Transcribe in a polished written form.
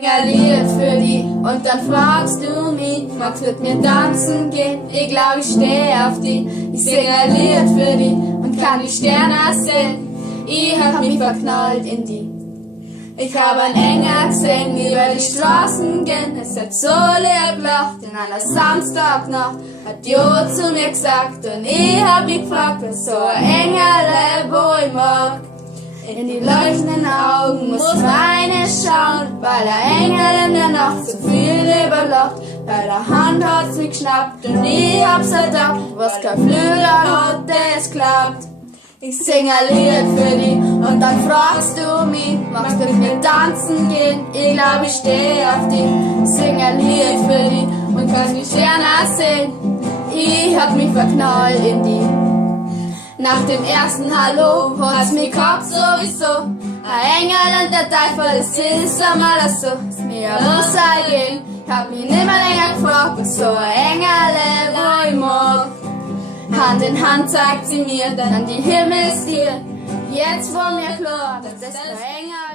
Ein Lied für die und dann fragst du mich, magst mit mir tanzen gehen? Ich glaub, ich steh auf die. Ich sing ein Lied für die und kann die Sterne sehen. Ich hab mich verknallt in die. Ich hab einen Engel gesehen, über die Straßen gehen. Es hat so leer gelacht in einer Samstagnacht. Hat Jo zu mir gesagt und ich hab mich gefragt, was so ein Engel, wo ich mag. In die leuchtenden Augen muss meine schauen, weil der Engel in der Nacht so viel überlacht. Bei der Hand hat's mich geschnappt und ich hab's ertappt, was kein Flügel hat, der es klappt. Ich sing ein Lied für die und dann fragst du mich, magst du mit mir tanzen gehen? Ich glaub, ich steh auf die. Ich sing ein Lied für die und kannst mich gerne sehen. Ich hab mich verknallt in die. Nach dem ersten Hallo hat's mich gehabt sowieso. Ein Engel und der Teufel, das ist einmal so. Ist mir los gehen, ich hab mich nimmer länger gefragt, was so ein Engel, wo ich mag. Hand in Hand zeigt sie mir dann an die Himmelstier. Jetzt war mir klar, dass das ein Engel